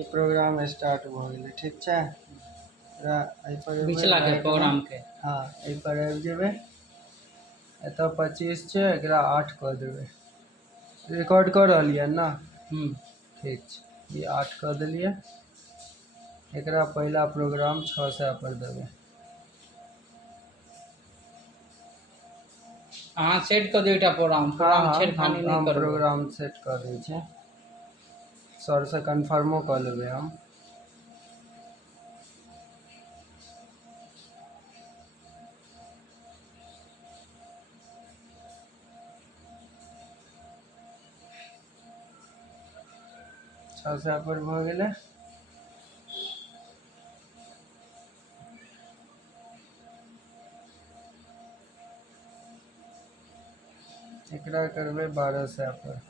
ई programme start भ गेलै ठीक छै। एकरा एहिपर एबै बिचला के राइटमे, प्रोग्राम के हाँ एहिपर आबि जेबै। एतऽ 25 छै, एकरा 8 कऽ देबै। रिकॉर्ड कऽ रहलियै ने? ठीक छै, ई 8 कऽ देलियै। एकरा पहिला प्रोग्राम 600 पर देबै। अहाँ सेट कऽ दियौ एकटा प्रोग्राम, हाँ छेड़खानी नहीं हम करबै। प्रोग्राम सेट कऽ दै छी। सरसँ कन्फर्मो कऽ लेबै हम। छः सौ पर भऽ गेलै। एकरा करबै 1200 पर।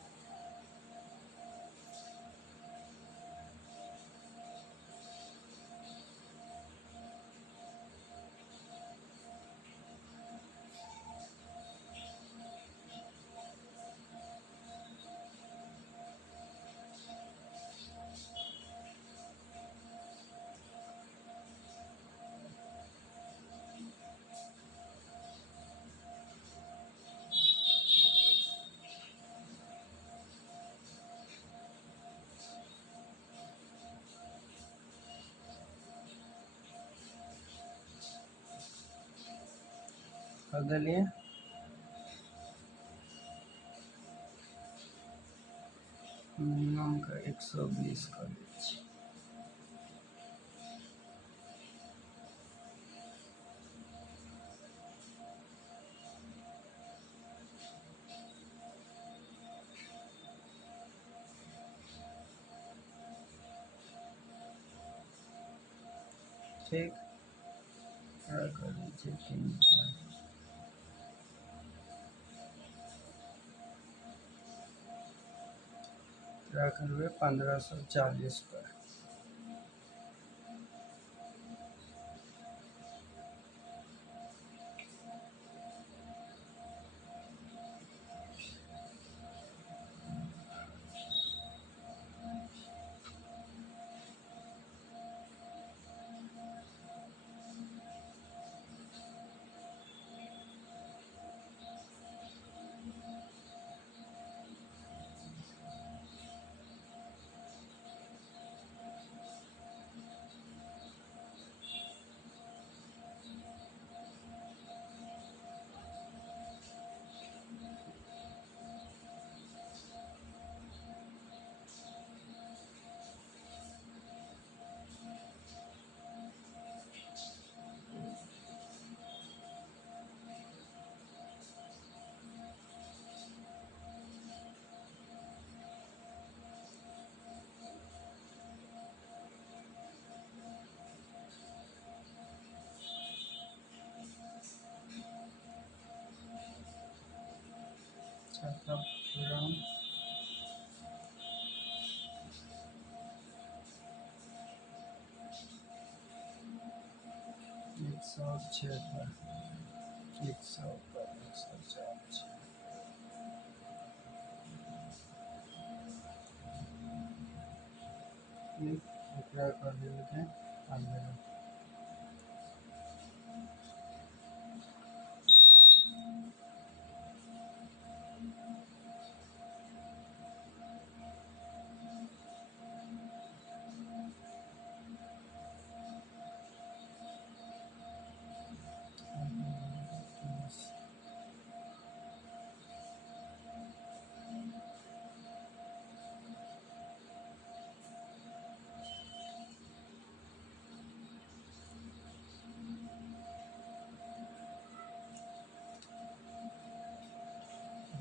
कर देलिए। मिनिमम का 120 कर दीजिए। ठीक, क्या कर दीजिए 3 पर। क्या करवे 1540 पर। छठा प्रोग्राम एक सौ 6 पर, 100 पर 104। एकरा कर देंगे 15।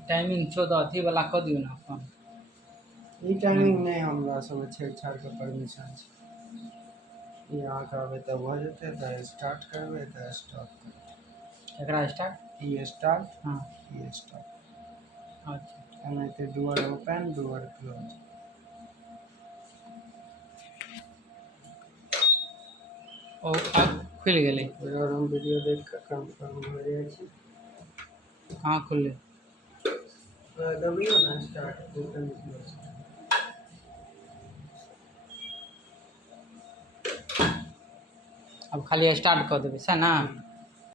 टाइमिंग 14 अथी वाला कऽ दियौ ना अपन। ई टाइमिंग नहीं हमरा सब छेड़छाड़ के परमिशन छै। ई अहाँ कहबै तऽ भऽ जेतै, तऽ स्टार्ट करबै तऽ स्टॉप करबै। एकरा स्टार्ट, ई स्टार्ट, हाँ ई स्टॉप। अच्छा। एनाहिते डुअर ओपन डुअर क्लोज। ओ खुल गेलै। और हम वीडियो देख के कंफर्म हो जाए छी। हाँ खुलले। दबियौ ना स्टार्ट बटन। अब खाली स्टार्ट कऽ देबै सएह ने